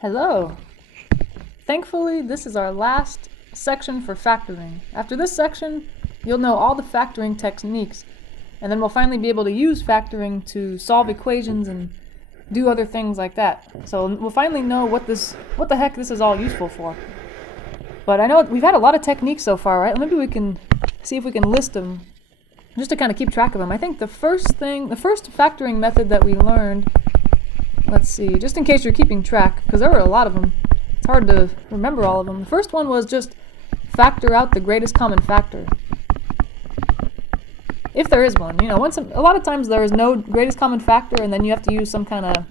Hello! Thankfully, this is our last section for factoring. After this section, you'll know all the factoring techniques, and then we'll finally be able to use factoring to solve equations and do other things like that. So we'll finally know what the heck this is all useful for. But I know we've had a lot of techniques so far, right? Maybe we can see if we can list them just to kind of keep track of them. I think the first factoring method that we learned, let's see, just in case you're keeping track, because there were a lot of them. It's hard to remember all of them. The first one was just factor out the greatest common factor. If there is one. You know, a lot of times there is no greatest common factor and then you have to use some kind of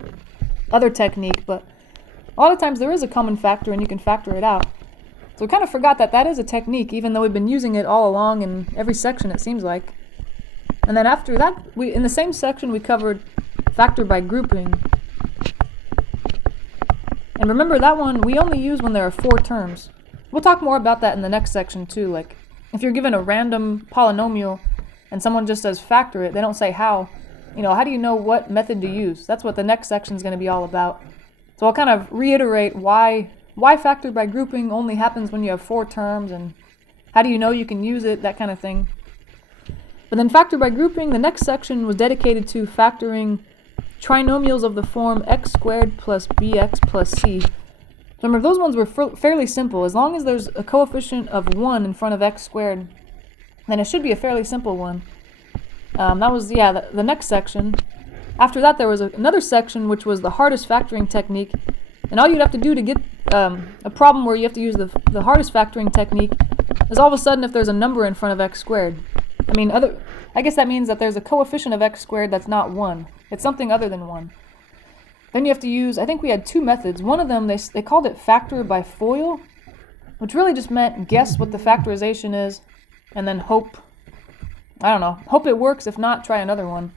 other technique, but a lot of times there is a common factor and you can factor it out. So we kind of forgot that is a technique, even though we've been using it all along in every section, it seems like. And then after that, in the same section we covered factor by grouping. And remember, that one we only use when there are 4 terms. We'll talk more about that in the next section too. Like, if you're given a random polynomial and someone just says factor it, they don't say how. You know, how do you know what method to use? That's what the next section is going to be all about. So I'll kind of reiterate why factor by grouping only happens when you have 4 terms, and how do you know you can use it, that kind of thing. But then factor by grouping, the next section was dedicated to factoring trinomials of the form x squared plus bx plus c. So remember, those ones were fairly simple. As long as there's a coefficient of 1 in front of x squared, then it should be a fairly simple one. That was, the next section. After that, there was another section which was the hardest factoring technique. And all you'd have to do to get a problem where you have to use the hardest factoring technique is all of a sudden if there's a number in front of x squared. I guess that means that there's a coefficient of x squared that's not 1. It's something other than 1. Then you have to use, I think we had 2 methods. One of them, they called it factor by FOIL, which really just meant guess what the factorization is, and then hope it works. If not, try another one.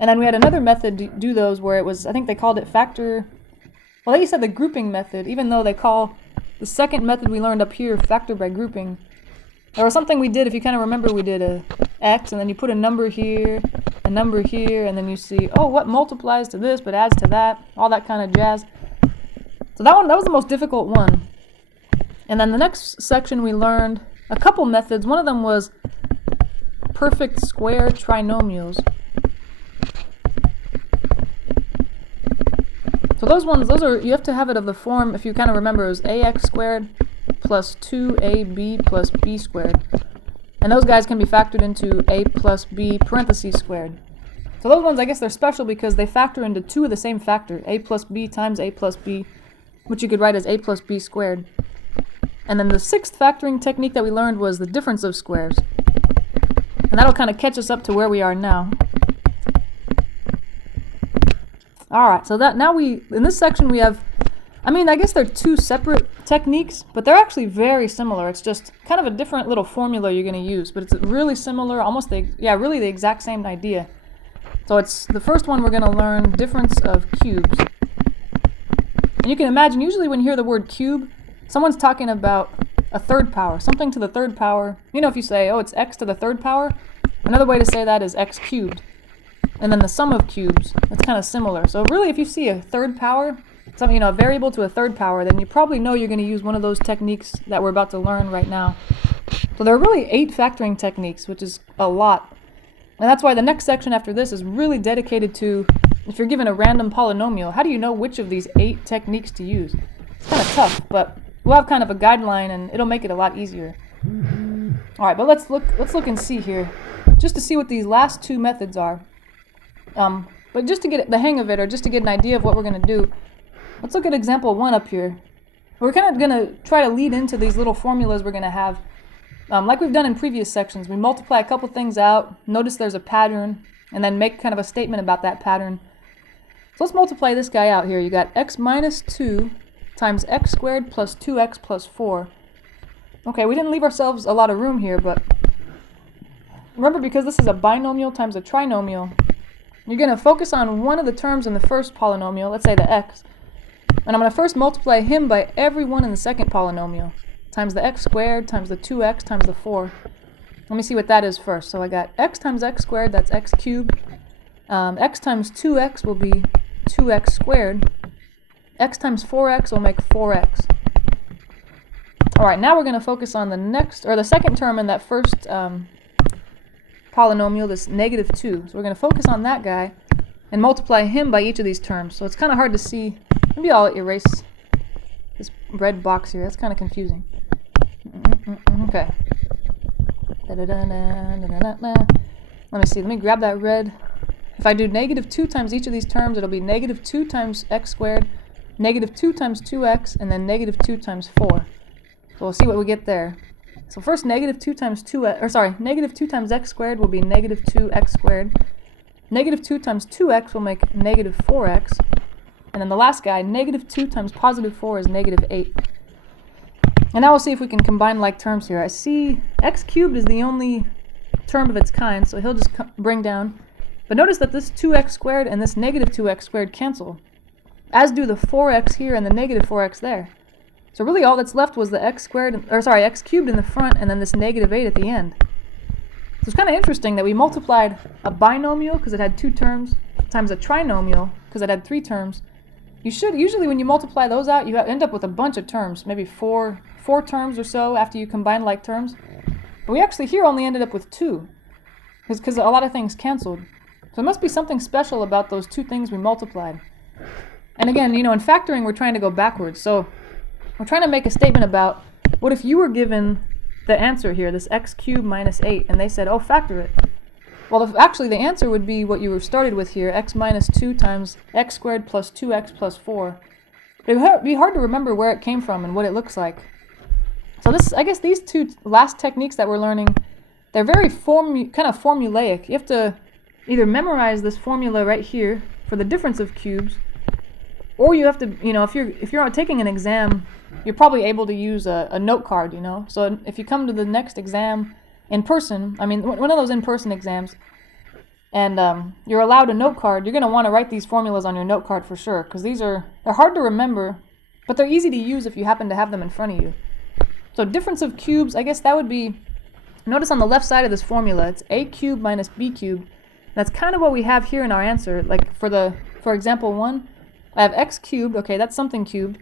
And then we had another method to do those where it was, I think they called it they said the grouping method, even though they call the second method we learned up here factor by grouping. There was something we did, if you kind of remember, we did a x, and then you put a number here, and then you see, oh, what multiplies to this but adds to that, all that kind of jazz. So that was the most difficult one. And then the next section we learned a couple methods. One of them was perfect square trinomials. So you have to have it of the form, if you kind of remember, it was ax squared plus 2ab plus b squared. And those guys can be factored into a plus b parentheses squared. So those ones, I guess they're special because they factor into 2 of the same factor, a plus b times a plus b, which you could write as a plus b squared. And then the 6th factoring technique that we learned was the difference of squares. And that'll kind of catch us up to where we are now. Alright, so in this section we have, I guess they're 2 separate techniques, but they're actually very similar. It's just kind of a different little formula you're going to use, but it's really similar, really the exact same idea. So it's the first one we're going to learn difference of cubes. And you can imagine, usually when you hear the word cube, someone's talking about a third power, something to the third power. You know, if you say, oh, it's x to the third power, another way to say that is x cubed. And then the sum of cubes, that's kind of similar. So really, if you see a third power, a variable to a third power, then you probably know you're going to use one of those techniques that we're about to learn right now. So there are really 8 factoring techniques, which is a lot. And that's why the next section after this is really dedicated to, if you're given a random polynomial, how do you know which of these 8 techniques to use? It's kind of tough, but we'll have kind of a guideline and it'll make it a lot easier. Alright, but let's look and see here, just to see what these last 2 methods are. But just to get the hang of it, or just to get an idea of what we're going to do, let's look at example 1 up here. We're kind of going to try to lead into these little formulas we're going to have. Like we've done in previous sections, we multiply a couple things out, notice there's a pattern, and then make kind of a statement about that pattern. So let's multiply this guy out here. You got x minus 2 times x squared plus 2x plus 4. Okay, we didn't leave ourselves a lot of room here, but remember, because this is a binomial times a trinomial, you're going to focus on one of the terms in the first polynomial, let's say the x, and I'm going to first multiply him by every one in the second polynomial, times the x squared, times the 2x, times the 4. Let me see what that is first. So I got x times x squared, that's x cubed. X times 2x will be 2x squared. x times 4x will make 4x. All right, now we're going to focus on the next, or the second term in that first polynomial, this negative 2. So we're going to focus on that guy and multiply him by each of these terms. So it's kind of hard to see. Maybe I'll erase this red box here. That's kind of confusing. Okay. Let me see. Let me grab that red. If I do negative 2 times each of these terms, it'll be negative 2 times x squared, negative 2 times 2x, and then negative 2 times 4. So we'll see what we get there. So first, negative 2 times negative 2 times x squared will be negative 2x squared. Negative 2 times 2x will make negative 4x. And then the last guy, negative 2 times positive 4 is negative 8. And now we'll see if we can combine like terms here. I see x cubed is the only term of its kind, so he'll just bring down. But notice that this 2x squared and this negative 2x squared cancel, as do the 4x here and the negative 4x there. So really all that's left was the x cubed in the front and then this negative 8 at the end. So it's kind of interesting that we multiplied a binomial because it had 2 terms times a trinomial because it had 3 terms. Usually when you multiply those out, you end up with a bunch of terms, maybe four terms or so after you combine like terms. But we actually here only ended up with 2 because a lot of things canceled. So there must be something special about those 2 things we multiplied. And again, in factoring we're trying to go backwards. So we're trying to make a statement about what if you were given the answer here, this x cubed minus 8, and they said, oh, factor it. Well, actually the answer would be what you were started with here, x minus 2 times x squared plus 2x plus 4. It would be hard to remember where it came from and what it looks like. So I guess these 2 last techniques that we're learning, they're very kind of formulaic. You have to either memorize this formula right here for the difference of cubes, or you have to, if you're taking an exam, you're probably able to use a note card, So if you come to the next exam in person, one of those in-person exams, and you're allowed a note card, you're going to want to write these formulas on your note card for sure, because they're hard to remember, but they're easy to use if you happen to have them in front of you. So difference of cubes, I guess that would be, notice on the left side of this formula, it's a cubed minus b cubed. That's kind of what we have here in our answer. Like for example 1, I have x cubed, okay, that's something cubed.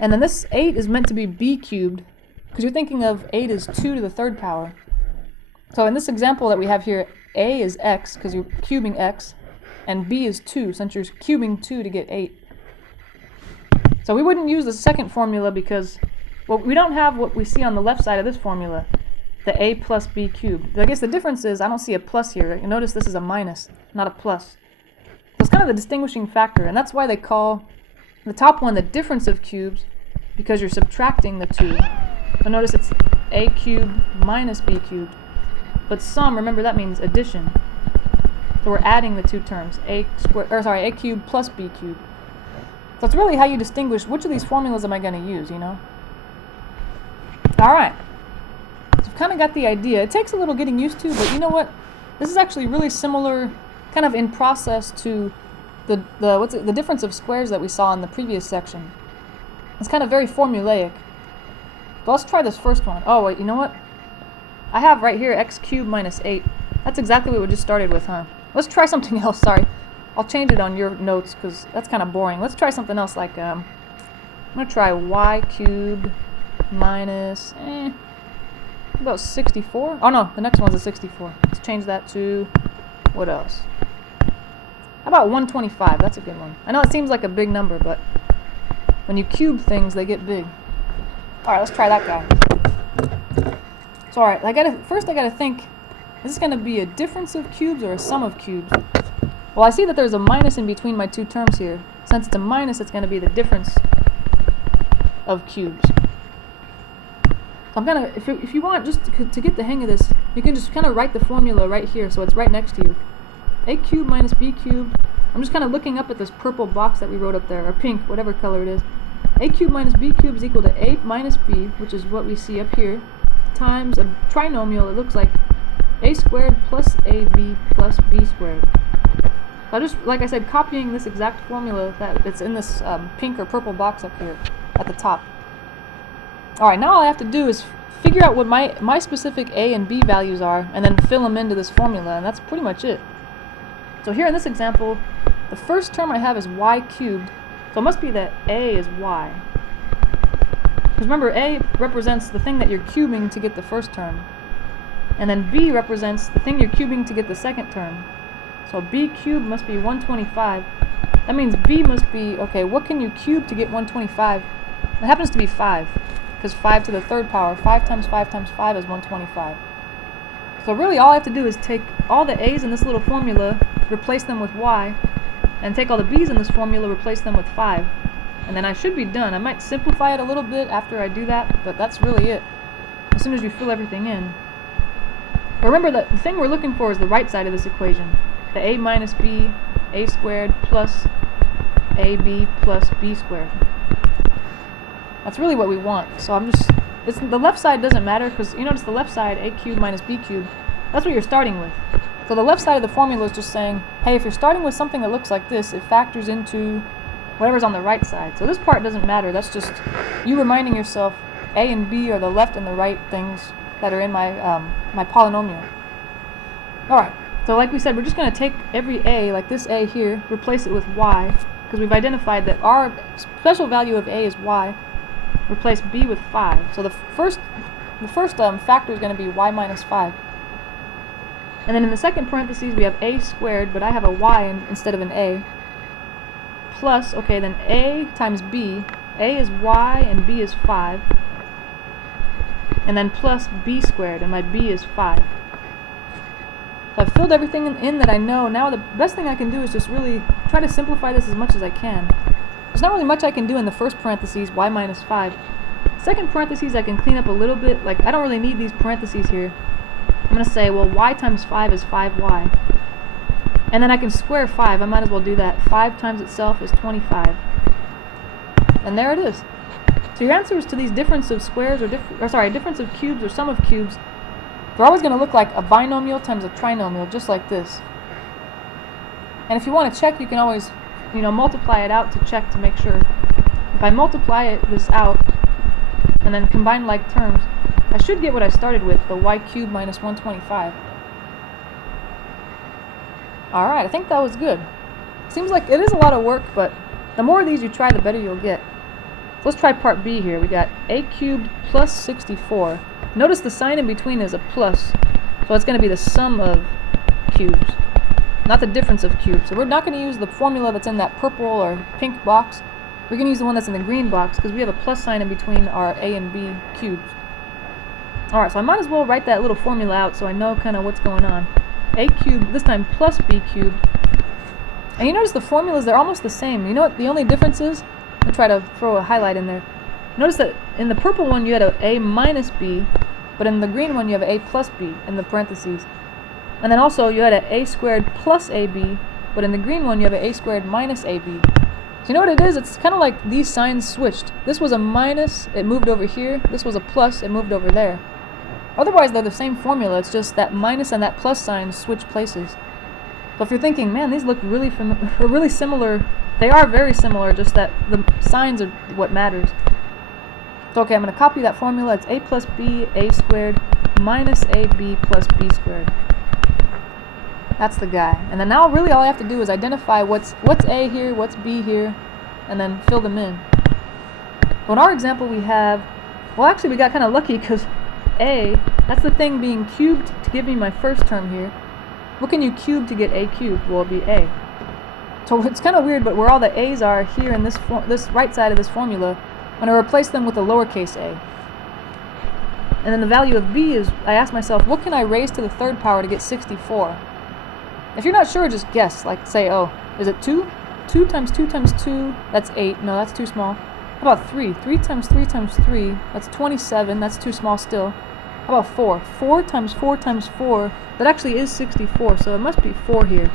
And then this 8 is meant to be b cubed, because you're thinking of 8 as 2 to the 3rd power. So in this example that we have here, a is x, because you're cubing x, and b is 2, since you're cubing 2 to get 8. So we wouldn't use the second formula because, well, we don't have what we see on the left side of this formula, the a plus b cubed. I guess the difference is I don't see a plus here. You notice this is a minus, not a plus. So it's kind of the distinguishing factor, and that's why they call the top one the difference of cubes, because you're subtracting the 2. So notice it's a cubed minus b cubed. But sum, remember that means addition. So we're adding the 2 terms, a cubed plus b cubed. So it's really how you distinguish which of these formulas am I going to use, Alright. So you've kind of got the idea. It takes a little getting used to, but you know what? This is actually really similar, kind of in process to the difference of squares that we saw in the previous section. It's kind of very formulaic. But let's try this first one. Oh, wait, you know what? I have right here x cubed minus 8. That's exactly what we just started with, huh? Let's try something else, sorry. I'll change it on your notes because that's kind of boring. Let's try something else like, I'm going to try y cubed minus, about 64? Oh no, the next one's a 64. Let's change that to, what else? How about 125? That's a good one. I know it seems like a big number, but when you cube things, they get big. Alright, let's try that guy. So alright, first I gotta think, is this gonna be a difference of cubes or a sum of cubes? Well, I see that there's a minus in between my 2 terms here. Since it's a minus, it's gonna be the difference of cubes. So I'm gonna, if you want, just to get the hang of this, you can just kind of write the formula right here, so it's right next to you. A cubed minus b cubed. I'm just kind of looking up at this purple box that we wrote up there, or pink, whatever color it is. A cubed minus b cubed is equal to a minus b, which is what we see up here, times a trinomial. It looks like a squared plus ab plus b squared. So I just, like I said, copying this exact formula that's in this pink or purple box up here at the top. Alright, now all I have to do is figure out what my specific a and b values are, and then fill them into this formula, and that's pretty much it. So here in this example, the first term I have is y cubed, So it must be that a is y. Because remember, a represents the thing that you're cubing to get the first term. And then b represents the thing you're cubing to get the second term. So b cubed must be 125. That means b must be, okay, what can you cube to get 125? It happens to be 5. Because 5 to the third power, 5 times 5 times 5 is 125. So really all I have to do is take all the a's in this little formula, replace them with y, and take all the b's in this formula, replace them with 5. And then I should be done. I might simplify it a little bit after I do that, but that's really it. As soon as you fill everything in. But remember that the thing we're looking for is the right side of this equation. The a minus b, a squared plus ab plus b squared. That's really what we want. So the left side doesn't matter because you notice the left side, a cubed minus b cubed, that's what you're starting with. So the left side of the formula is just saying, hey, if you're starting with something that looks like this, it factors into whatever's on the right side. So this part doesn't matter. That's just you reminding yourself a and b are the left and the right things that are in my my polynomial. Alright, so like we said, we're just going to take every a, like this a here, replace it with y, because we've identified that our special value of a is y, replace b with 5. So the first factor is going to be y minus 5. And then in the second parentheses we have a squared, but I have a y instead of an a, plus, okay, then a times b, a is y and b is 5, and then plus b squared, and my b is 5. So I've filled everything in that I know. Now the best thing I can do is just really try to simplify this as much as I can. There's not really much I can do in the first parentheses, y minus 5. Second parentheses I can clean up a little bit. Like, I don't really need these parentheses here. I'm going to say, well, y times 5 is 5y. And then I can square 5. I might as well do that. 5 times itself is 25. And there it is. So your answers to these difference of squares, difference of cubes or sum of cubes, they're always going to look like a binomial times a trinomial, just like this. And if you want to check, you can always, multiply it out to check to make sure. If I multiply this out and then combine like terms, I should get what I started with, the y cubed minus 125. Alright, I think that was good. Seems like it is a lot of work, but the more of these you try, the better you'll get. So let's try part B here. We got a cubed plus 64. Notice the sign in between is a plus, so it's going to be the sum of cubes, not the difference of cubes. So we're not going to use the formula that's in that purple or pink box. We're going to use the one that's in the green box because we have a plus sign in between our a and b cubes. Alright, so I might as well write that little formula out so I know kind of what's going on. A cubed, this time plus b cubed. And you notice the formulas, they're almost the same. You know what the only difference is? I'll try to throw a highlight in there. Notice that in the purple one you had a minus b, but in the green one you have a plus b in the parentheses. And then also you had a squared plus ab, but in the green one you have a squared minus ab. So you know what it is? It's kind of like these signs switched. This was a minus, it moved over here. This was a plus, it moved over there. Otherwise they're the same formula, it's just that minus and that plus sign switch places. So if you're thinking, man, these look really similar, they are very similar, just that the signs are what matters. So okay, I'm going to copy that formula. It's a plus b, a squared, minus ab plus b squared. That's the guy. And then now really all I have to do is identify what's a here, what's b here, and then fill them in. So in our example we have, well actually we got kind of lucky because a, that's the thing being cubed to give me my first term here. What can you cube to get a cubed? Well, it'll be a. So it's kind of weird, but where all the a's are here in this right side of this formula, I'm going to replace them with a lowercase a. And then the value of b is, I ask myself, what can I raise to the third power to get 64? If you're not sure, just guess. Like say, oh, is it 2? 2 times 2 times 2, that's 8. No, that's too small. How about 3? 3 times 3 times 3, that's 27. That's too small still. How about 4? 4 times 4 times 4, that actually is 64, so it must be 4 here.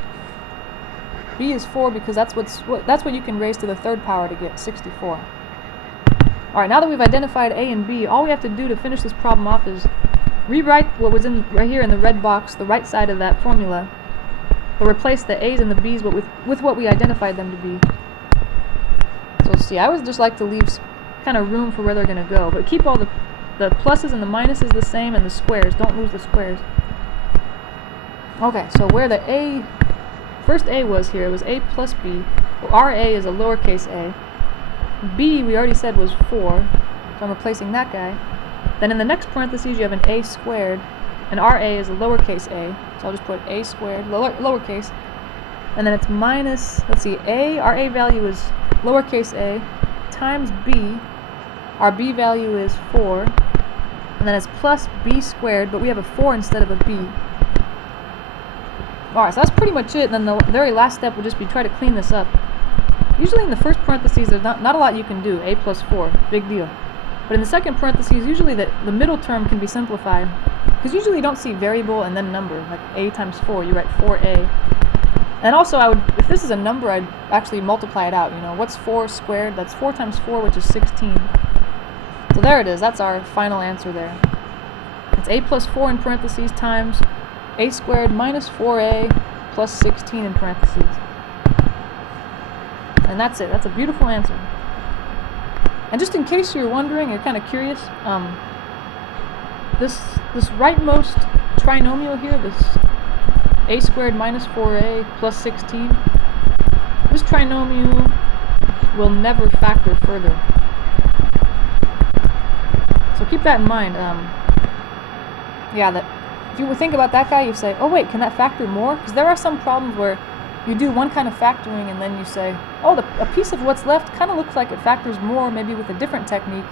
B is 4 because that's what you can raise to the third power to get 64. Alright, now that we've identified A and B, all we have to do to finish this problem off is rewrite what was right here in the red box, the right side of that formula, but replace the A's and the B's with what we identified them to be. So let's see, I always just like to leave kind of room for where they're going to go, but keep all the pluses and the minuses the same and the squares. Don't lose the squares. Okay, so where the first A was here, it was A plus B. Well, our A is a lowercase a. b we already said was 4, so I'm replacing that guy. Then in the next parentheses you have an a squared, and our a is a lowercase a, so I'll just put a squared, lowercase, and then it's minus, let's see, our a value is lowercase a, times b, our b value is 4, and then it's plus b squared, but we have a 4 instead of a b. Alright, so that's pretty much it, and then the very last step will just be try to clean this up. Usually in the first parentheses there's not a lot you can do, a plus 4, big deal. But in the second parentheses, usually the middle term can be simplified, because usually you don't see variable and then number, like a times 4, you write 4a. And also if this is a number, I'd actually multiply it out, what's 4 squared? That's 4 times 4, which is 16. So there it is, that's our final answer there. It's a plus 4 in parentheses times a squared minus 4a plus 16 in parentheses. And that's it, that's a beautiful answer. And just in case you're wondering, you're kind of curious, this rightmost trinomial here, this a squared minus 4a plus 16, this trinomial will never factor further. So keep that in mind. That if you would think about that guy, you say, oh wait, can that factor more? Because there are some problems where you do one kind of factoring and then you say, oh, a piece of what's left kind of looks like it factors more, maybe with a different technique.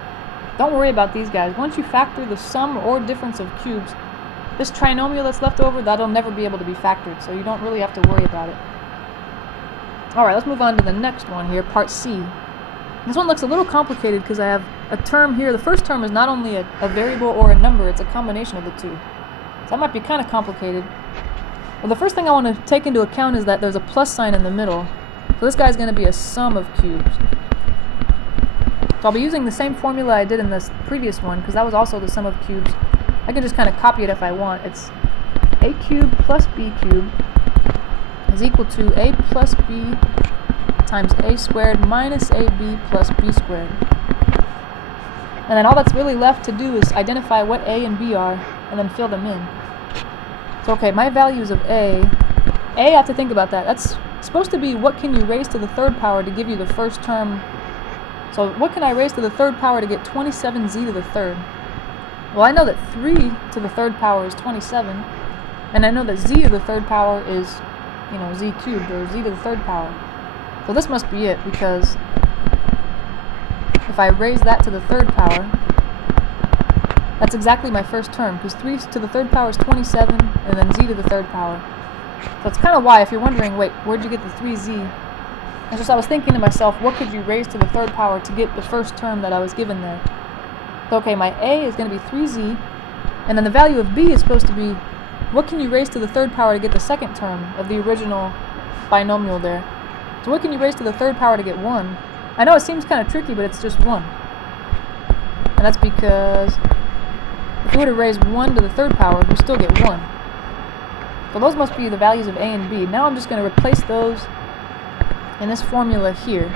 Don't worry about these guys. Once you factor the sum or difference of cubes, this trinomial that's left over, that'll never be able to be factored, so you don't really have to worry about it. Alright, let's move on to the next one here, part C. This one looks a little complicated because I have a term here. The first term is not only a variable or a number, it's a combination of the two. So that might be kind of complicated. Well, the first thing I want to take into account is that there's a plus sign in the middle. So this guy's going to be a sum of cubes. So I'll be using the same formula I did in this previous one, because that was also the sum of cubes. I can just kind of copy it if I want. It's a cubed plus b cubed is equal to a plus b times a squared minus ab plus b squared. And then all that's really left to do is identify what a and b are, and then fill them in. So okay, my values of a, I have to think about that. That's supposed to be what can you raise to the third power to give you the first term. So what can I raise to the third power to get 27z to the third? Well, I know that 3 to the third power is 27, and I know that z to the third power is, z cubed, or z to the third power. So this must be it, because if I raise that to the third power, that's exactly my first term, because 3 to the third power is 27, and then z to the third power. So that's kind of why, if you're wondering, wait, where'd you get the 3z? It's just I was thinking to myself, what could you raise to the third power to get the first term that I was given there? So okay, my a is going to be 3z, and then the value of b is supposed to be, what can you raise to the third power to get the second term of the original binomial there? So what can you raise to the third power to get 1? I know it seems kind of tricky, but it's just 1. And that's because if you were to raise 1 to the third power, you still get 1. So those must be the values of a and b. Now I'm just going to replace those in this formula here.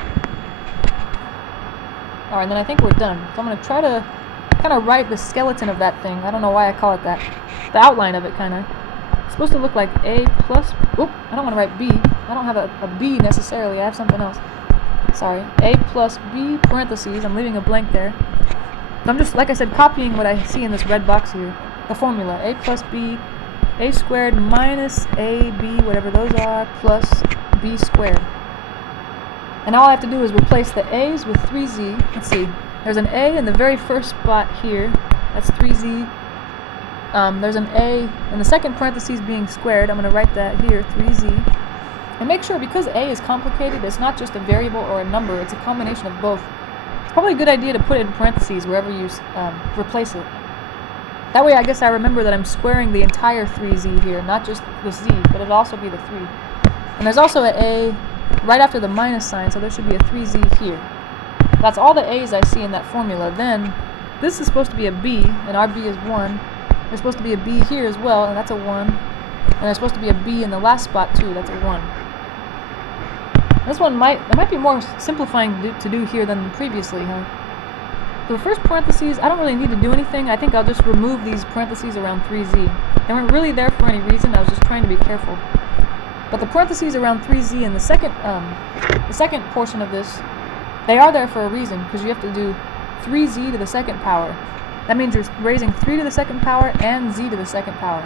Alright, then I think we're done. So I'm going to try to kind of write the skeleton of that thing. I don't know why I call it that. The outline of it, kind of. It's supposed to look like a plus... Oop, I don't want to write b. I don't have a b necessarily. I have something else. Sorry. A plus b parentheses. I'm leaving a blank there. So I'm just, like I said, copying what I see in this red box here. The formula. A plus b, a squared minus ab, whatever those are, plus b squared. And all I have to do is replace the a's with 3z. Let's see. There's an a in the very first spot here. That's 3z. There's an a in the second parentheses being squared. I'm going to write that here, 3z. And make sure, because a is complicated, it's not just a variable or a number. It's a combination of both. It's probably a good idea to put it in parentheses wherever you replace it. That way I guess I remember that I'm squaring the entire 3z here, not just the z, but it'll also be the 3. And there's also an a right after the minus sign, so there should be a 3z here. That's all the a's I see in that formula. Then, this is supposed to be a b, and our b is 1. There's supposed to be a b here as well, and that's a 1. And there's supposed to be a b in the last spot too, that's a 1. This one might be more simplifying to do here than previously, huh? So the first parentheses, I don't really need to do anything. I think I'll just remove these parentheses around 3z. They weren't really there for any reason, I was just trying to be careful. But the parentheses around 3z in the second portion of this, They are there for a reason, because you have to do 3z to the second power. That means you're raising 3 to the second power and z to the second power.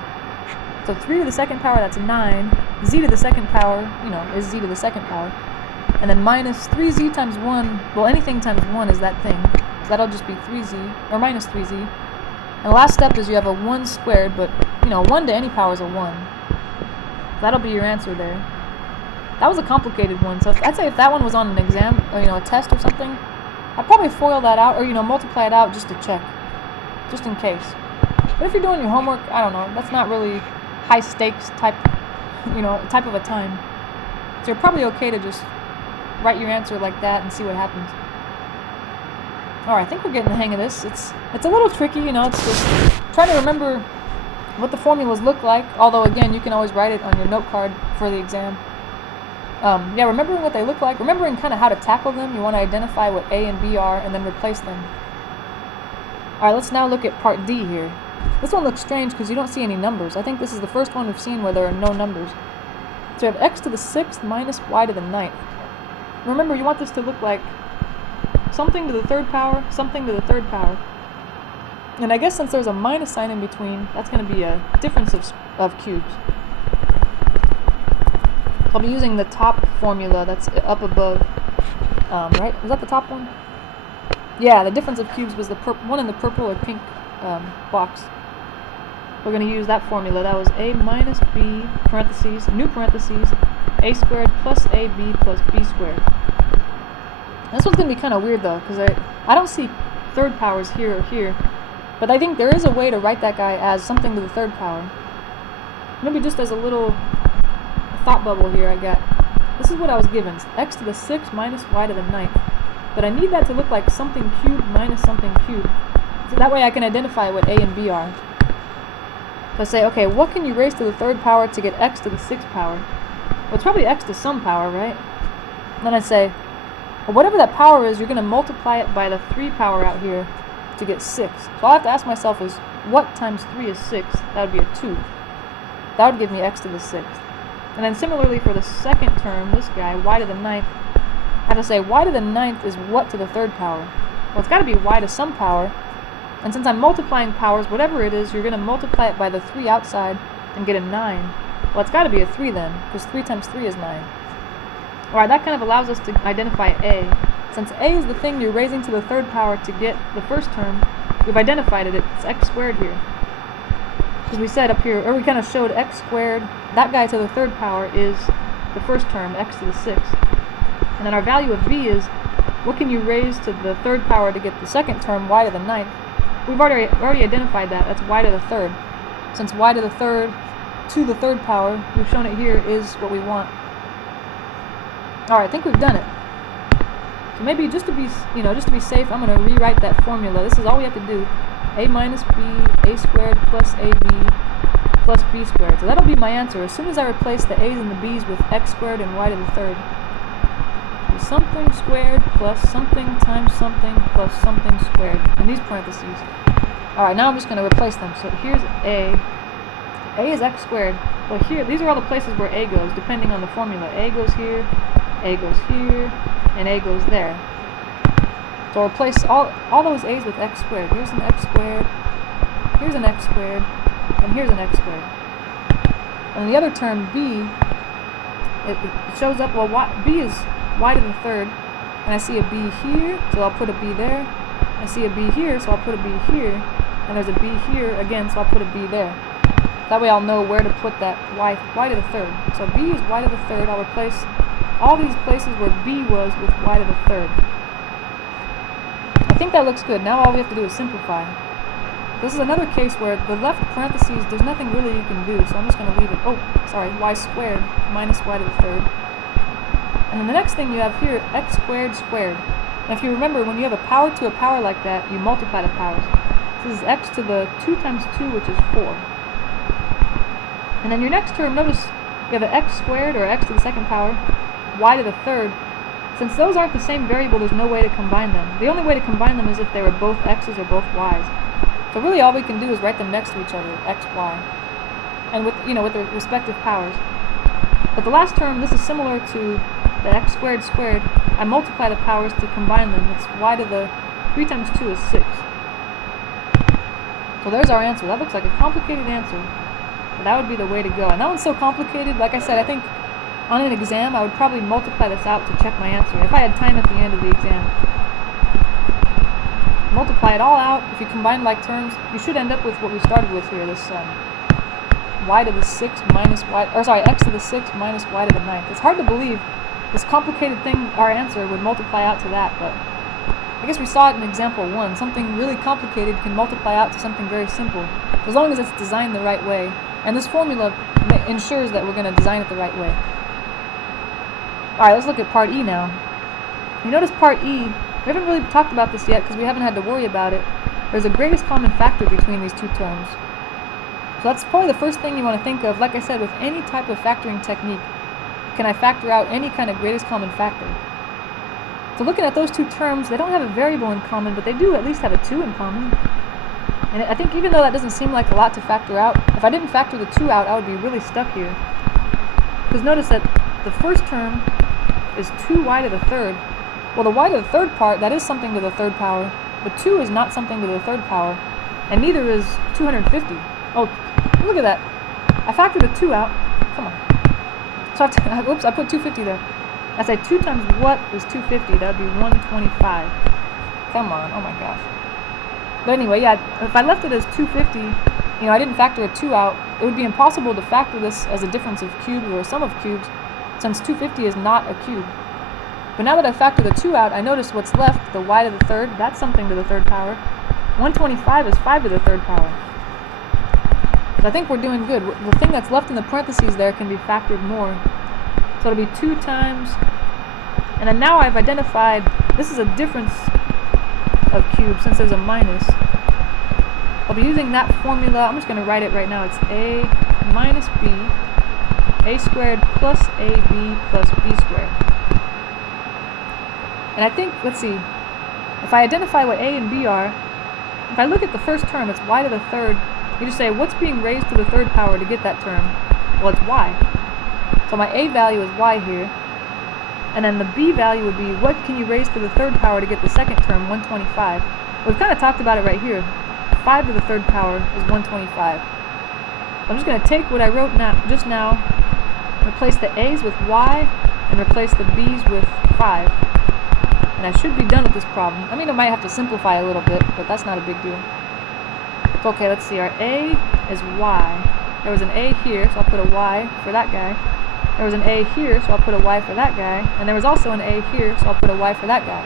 So 3 to the second power, that's 9. Z to the second power, is z to the second power. And then minus 3z times 1, well, anything times 1 is that thing. So that'll just be 3z, or minus 3z. And the last step is you have a 1 squared, but, 1 to any power is a 1. That'll be your answer there. That was a complicated one, so I'd say if that one was on an exam, or, a test or something, I'd probably FOIL that out, or, multiply it out just to check, just in case. But if you're doing your homework, I don't know, that's not really high stakes type of a time. So you're probably okay to just write your answer like that and see what happens. Alright, I think we're getting the hang of this. It's a little tricky, it's just trying to remember what the formulas look like, although again, you can always write it on your note card for the exam. Remembering what they look like, remembering kind of how to tackle them. You want to identify what A and B are and then replace them. Alright, let's now look at part D here. This one looks strange because you don't see any numbers. I think this is the first one we've seen where there are no numbers. So you have x to the 6th minus y to the 9th. Remember, you want this to look like something to the third power, something to the third power. And I guess since there's a minus sign in between, that's going to be a difference of cubes. I'll be using the top formula that's up above, right? Was that the top one? Yeah, the difference of cubes was the one in the purple or pink box. We're going to use that formula. That was a minus b, parentheses, new parentheses, a squared plus ab plus b squared. This one's going to be kind of weird though, because I don't see third powers here or here, but I think there is a way to write that guy as something to the third power. Maybe just as a little thought bubble here I got. This is what I was given, x to the 6th minus y to the 9th. But I need that to look like something cubed minus something cubed. So that way I can identify what a and b are. So I say, okay, what can you raise to the third power to get x to the 6th power? Well, it's probably x to some power, right? And then I say, well, whatever that power is, you're going to multiply it by the 3 power out here to get 6. So all I have to ask myself is, what times 3 is 6? That would be a 2. That would give me x to the 6th. And then similarly for the second term, this guy, y to the 9th, I have to say y to the 9th is what to the third power? Well, it's got to be y to some power. And since I'm multiplying powers, whatever it is, you're going to multiply it by the 3 outside and get a 9. Well, it's got to be a 3 then, because 3 times 3 is 9. Alright, that kind of allows us to identify a. Since a is the thing you're raising to the third power to get the first term, we've identified it. It's x squared here. Because we said up here, or we kind of showed x squared, that guy to the third power is the first term, x to the 6th. And then our value of b is, what can you raise to the third power to get the second term, y to the 9th? We've already identified that. That's y to the 3rd. Since y to the 3rd to the third power, we've shown it here, is what we want. Alright, I think we've done it. So maybe just to be safe, I'm going to rewrite that formula. This is all we have to do. A minus b, a squared plus ab plus b squared. So that'll be my answer. As soon as I replace the a's and the b's with x squared and y to the 3rd. Something squared plus something times something plus something squared in these parentheses. Alright, now I'm just going to replace them. So here's a. A is x squared. Well, here, these are all the places where a goes, depending on the formula. A goes here, a goes here, and a goes there. So I'll replace all those a's with x squared. Here's an x squared, here's an x squared, and here's an x squared. And the other term, b, it shows up, well, b is y to the 3rd, and I see a b here, so I'll put a b there. I see a b here, so I'll put a b here, and there's a b here again, so I'll put a b there. That way I'll know where to put that y to the 3rd. So b is y to the 3rd. I'll replace all these places where b was with y to the 3rd. I think that looks good. Now all we have to do is simplify. This is another case where the left parentheses, there's nothing really you can do, so I'm just going to leave it. Oh, sorry, y squared minus y to the 3rd. And then the next thing you have here, x squared squared. And if you remember, when you have a power to a power like that, you multiply the powers. This is x to the 2 times 2, which is 4. And then your next term, notice you have an x squared, or x to the 2nd power, y to the 3rd. Since those aren't the same variable, there's no way to combine them. The only way to combine them is if they were both x's or both y's. So really all we can do is write them next to each other, x, y. And with their respective powers. But the last term, this is similar to the x squared squared, I multiply the powers to combine them. It's y to the 3 times 2 is 6. So there's our answer. That looks like a complicated answer, but that would be the way to go. And that one's so complicated, like I said, I think on an exam I would probably multiply this out to check my answer, if I had time at the end of the exam. Multiply it all out. If you combine like terms, you should end up with what we started with here, this y to the 6 minus y, or sorry, x to the 6 minus y to the 9th. It's hard to believe this complicated thing, our answer, would multiply out to that, but I guess we saw it in example 1. Something really complicated can multiply out to something very simple, as long as it's designed the right way. And this formula ensures that we're going to design it the right way. Alright, let's look at part E now. You notice part E, we haven't really talked about this yet because we haven't had to worry about it. There's a greatest common factor between these two terms. So that's probably the first thing you want to think of. Like I said, with any type of factoring technique, can I factor out any kind of greatest common factor? So looking at those two terms, they don't have a variable in common, but they do at least have a 2 in common. And I think even though that doesn't seem like a lot to factor out, if I didn't factor the 2 out, I would be really stuck here. Because notice that the first term is 2y to the 3rd. Well, the y to the 3rd part, that is something to the 3rd power, but 2 is not something to the 3rd power, and neither is 250. Oh, look at that. I factored the 2 out. Come on. So whoops, I put 250 there. I say 2 times what is 250? That would be 125. Come on, oh my gosh. But anyway, yeah, if I left it as 250, I didn't factor a 2 out, it would be impossible to factor this as a difference of cubes or a sum of cubes, since 250 is not a cube. But now that I factor the 2 out, I notice what's left, the y to the 3rd, that's something to the 3rd power. 125 is 5 to the 3rd power. So I think we're doing good. The thing that's left in the parentheses there can be factored more. So it'll be 2 times, and then now I've identified, this is a difference of cubes since there's a minus. I'll be using that formula. I'm just going to write it right now. It's a minus b, a squared plus ab plus b squared. And I think, let's see, if I identify what a and b are, if I look at the first term, it's y to the 3rd, you just say, what's being raised to the 3rd power to get that term? Well, it's y. So my a value is y here, and then the b value would be, what can you raise to the 3rd power to get the second term, 125? We've kind of talked about it right here. 5 to the 3rd power is 125. So I'm just going to take what I wrote just now, replace the a's with y, and replace the b's with 5. And I should be done with this problem. I mean, I might have to simplify a little bit, but that's not a big deal. Okay, let's see. Our a is y. There was an a here, so I'll put a y for that guy. There was an a here, so I'll put a y for that guy. And there was also an a here, so I'll put a y for that guy.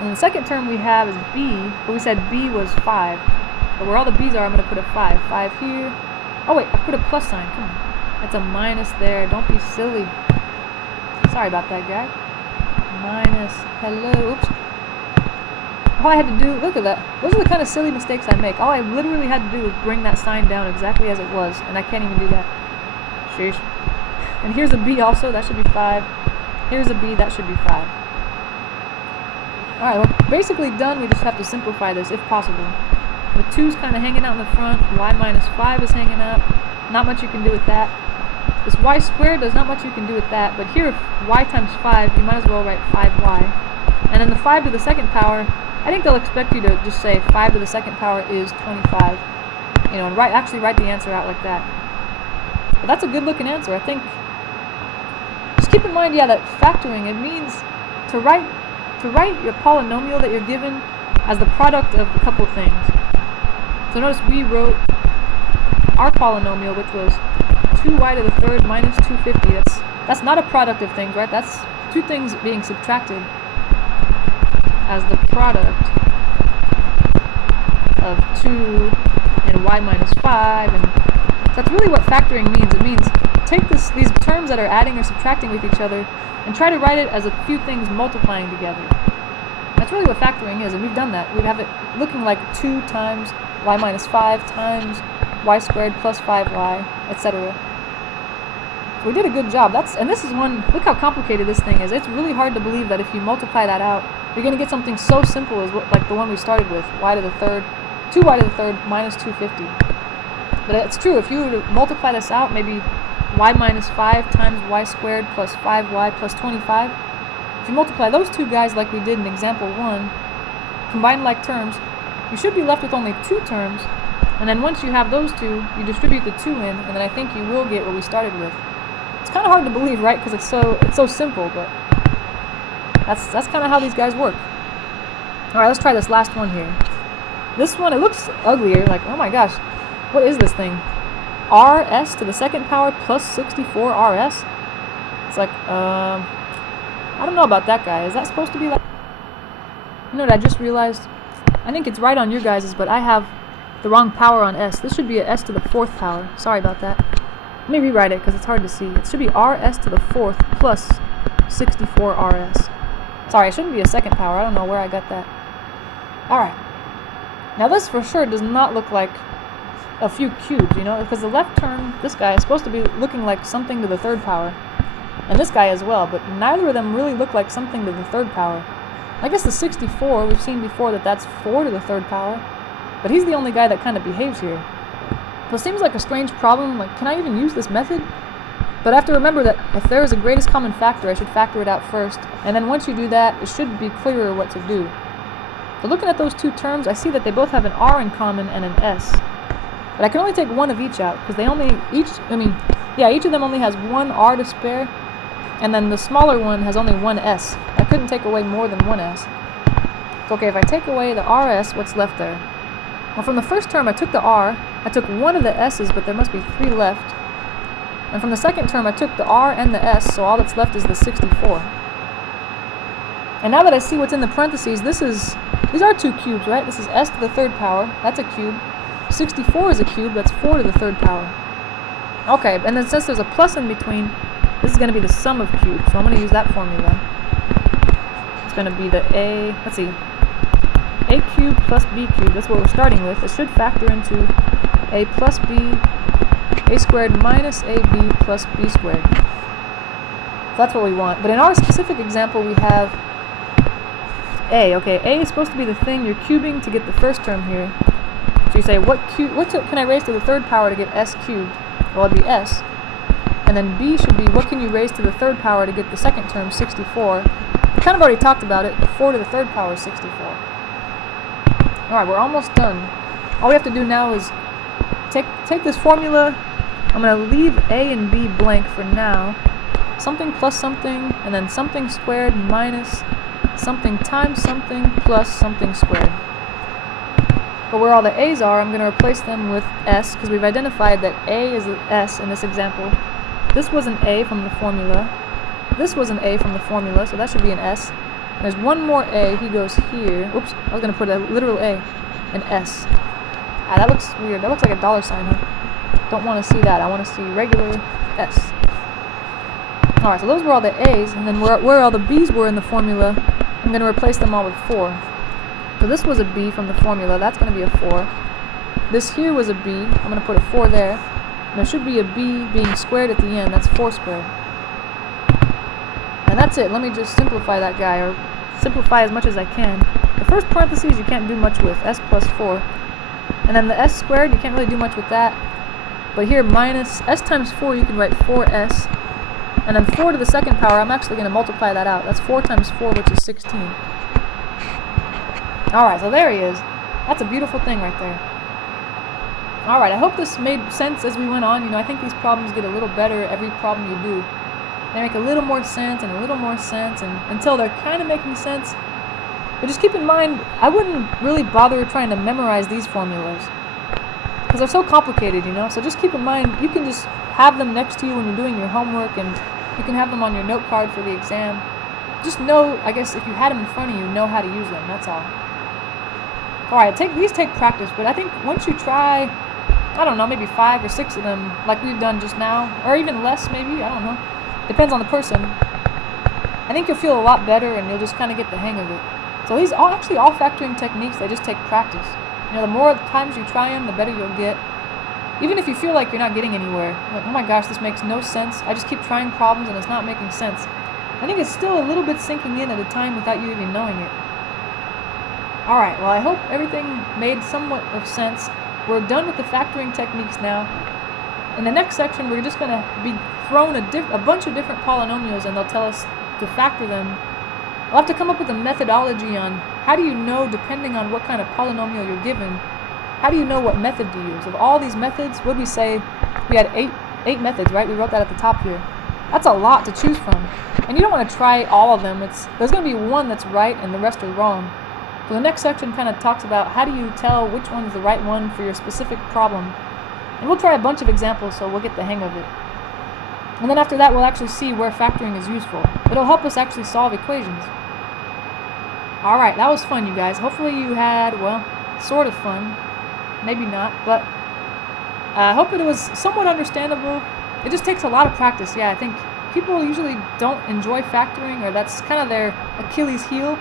And the second term we have is b, but we said b was 5. But where all the b's are, I'm going to put a 5. 5 here. Oh wait, I put a plus sign. Come on. That's a minus there. Don't be silly. Sorry about that, guy. Minus. Hello. Oops. All I had to do, look at that. Those are the kind of silly mistakes I make. All I literally had to do was bring that sign down exactly as it was, and I can't even do that. Sheesh. And here's a b also, that should be 5. Here's a b, that should be 5. Alright, well, basically done. We just have to simplify this if possible. The 2's kind of hanging out in the front. Y minus 5 is hanging out. Not much you can do with that. This y squared, there's not much you can do with that. But here, if y times 5, you might as well write 5y. And then the 5 to the 2nd power, I think they'll expect you to just say 5 to the 2nd power is 25. And actually write the answer out like that. But that's a good looking answer, I think. Just keep in mind, yeah, that factoring, it means to write your polynomial that you're given as the product of a couple things. So notice we wrote our polynomial, which was 2y to the 3rd minus 250. That's not a product of things, right? That's two things being subtracted as the product of 2 and y minus 5. And so that's really what factoring means. It means take these terms that are adding or subtracting with each other and try to write it as a few things multiplying together. That's really what factoring is, and we've done that. We have it looking like 2 times y minus 5 times y squared plus 5y, etc. So we did a good job. And this is one, look how complicated this thing is. It's really hard to believe that if you multiply that out, you're going to get something so simple as like the one we started with, y to the 3rd, 2y to the 3rd minus 250. But it's true, if you were to multiply this out, maybe y minus 5 times y squared plus 5y plus 25. If you multiply those two guys like we did in example 1, combine like terms, you should be left with only 2 terms, and then once you have those two, you distribute the 2 in, and then I think you will get what we started with. It's kind of hard to believe, right? Because it's so simple, but that's kind of how these guys work. Alright, let's try this last one here. This one, it looks uglier, like, oh my gosh, what is this thing? rs to the second power plus 64 rs? It's like, I don't know about that guy. Is that supposed to be like... You know what I just realized? I think it's right on your guys's, but I have the wrong power on s. This should be a s to the 4th power. Sorry about that. Let me rewrite it because it's hard to see. It should be rs to the 4th plus 64 rs. Sorry, it shouldn't be a second power. I don't know where I got that. Alright. Now this for sure does not look like a few cubes, you know, because the left term, this guy, is supposed to be looking like something to the 3rd power. And this guy as well, but neither of them really look like something to the 3rd power. I guess the 64, we've seen before that that's 4 to the 3rd power, but he's the only guy that kind of behaves here. So it seems like a strange problem, like, can I even use this method? But I have to remember that if there is a greatest common factor, I should factor it out first, and then once you do that, it should be clearer what to do. So looking at those two terms, I see that they both have an r in common and an s. But I can only take one of each out, because each of them only has one r to spare, and then the smaller one has only one s. I couldn't take away more than one s. So okay, if I take away the rs, what's left there? Well, from the first term I took the r, I took one of the s's, but there must be 3 left. And from the second term I took the r and the s, so all that's left is the 64. And now that I see what's in the parentheses, these are 2 cubes, right? This is s to the 3rd power, that's a cube. 64 is a cube, that's 4 to the 3rd power. Okay, and then since there's a plus in between, this is going to be the sum of cubes, so I'm going to use that formula. It's going to be the a cubed plus b cubed, that's what we're starting with. It should factor into a plus b, a squared minus ab plus b squared. So that's what we want. But in our specific example, we have a. Okay, a is supposed to be the thing you're cubing to get the first term here. So you say, what can I raise to the 3rd power to get s cubed? Well, it'd be s. And then b should be, what can you raise to the 3rd power to get the second term, 64? We kind of already talked about it. 4 to the 3rd power is 64. Alright, we're almost done. All we have to do now is take this formula. I'm going to leave a and b blank for now. Something plus something, and then something squared minus something times something plus something squared. But where all the a's are, I'm going to replace them with s, because we've identified that a is an s in this example. This was an a from the formula. This was an a from the formula, so that should be an s. There's one more a, he goes here. Oops, I was going to put a literal a, an s. Ah, that looks weird. That looks like a dollar sign, huh? Don't want to see that. I want to see regular s. Alright, so those were all the a's, and then where all the b's were in the formula, I'm going to replace them all with 4. So this was a b from the formula, that's going to be a 4. This here was a b, I'm going to put a 4 there. And there should be a b being squared at the end, that's 4 squared. And that's it, let me just simplify that guy, or simplify as much as I can. The first parentheses you can't do much with, s plus 4. And then the s squared, you can't really do much with that. But here, minus s times 4, you can write 4s. And then 4 to the 2nd power, I'm actually going to multiply that out. That's 4 times 4, which is 16. Alright, so there he is. That's a beautiful thing right there. Alright, I hope this made sense as we went on. You know, I think these problems get a little better every problem you do. They make a little more sense and a little more sense, and until they're kind of making sense. But just keep in mind, I wouldn't really bother trying to memorize these formulas, because they're so complicated, you know? So just keep in mind, you can just have them next to you when you're doing your homework, and you can have them on your note card for the exam. Just know, I guess, if you had them in front of you, know how to use them, that's all. Alright, these take practice, but I think once you try, I don't know, maybe 5 or 6 of them, like we've done just now, or even less maybe, I don't know. Depends on the person. I think you'll feel a lot better, and you'll just kind of get the hang of it. So these are actually all factoring techniques, they just take practice. You know, the more times you try them, the better you'll get. Even if you feel like you're not getting anywhere, like, oh my gosh, this makes no sense, I just keep trying problems and it's not making sense. I think it's still a little bit sinking in at a time without you even knowing it. Alright, well I hope everything made somewhat of sense. We're done with the factoring techniques now. In the next section, we're just going to be thrown a bunch of different polynomials, and they'll tell us to factor them. We'll have to come up with a methodology on how do you know, depending on what kind of polynomial you're given, how do you know what method to use? Of all these methods, what did we say? We had eight methods, right? We wrote that at the top here. That's a lot to choose from. And you don't want to try all of them. There's going to be one that's right and the rest are wrong. So the next section kind of talks about how do you tell which one's the right one for your specific problem. And we'll try a bunch of examples so we'll get the hang of it. And then after that, we'll actually see where factoring is useful. It'll help us actually solve equations. Alright, that was fun, you guys. Hopefully you had, well, sort of fun. Maybe not, but I hope it was somewhat understandable. It just takes a lot of practice. Yeah, I think people usually don't enjoy factoring, or that's kind of their Achilles heel.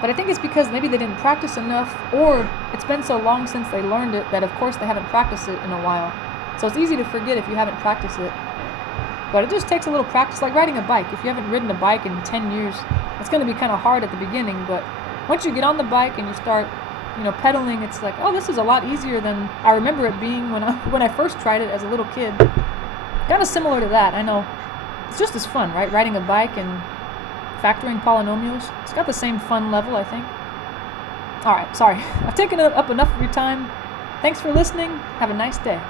But I think it's because maybe they didn't practice enough, or it's been so long since they learned it that of course they haven't practiced it in a while. So it's easy to forget if you haven't practiced it. But it just takes a little practice, like riding a bike. If you haven't ridden a bike in 10 years, it's going to be kind of hard at the beginning, but once you get on the bike and you start, pedaling, it's like, oh, this is a lot easier than I remember it being when I first tried it as a little kid. Kind of similar to that, I know. It's just as fun, right? Riding a bike and factoring polynomials. It's got the same fun level, I think. Alright, sorry. I've taken up enough of your time. Thanks for listening. Have a nice day.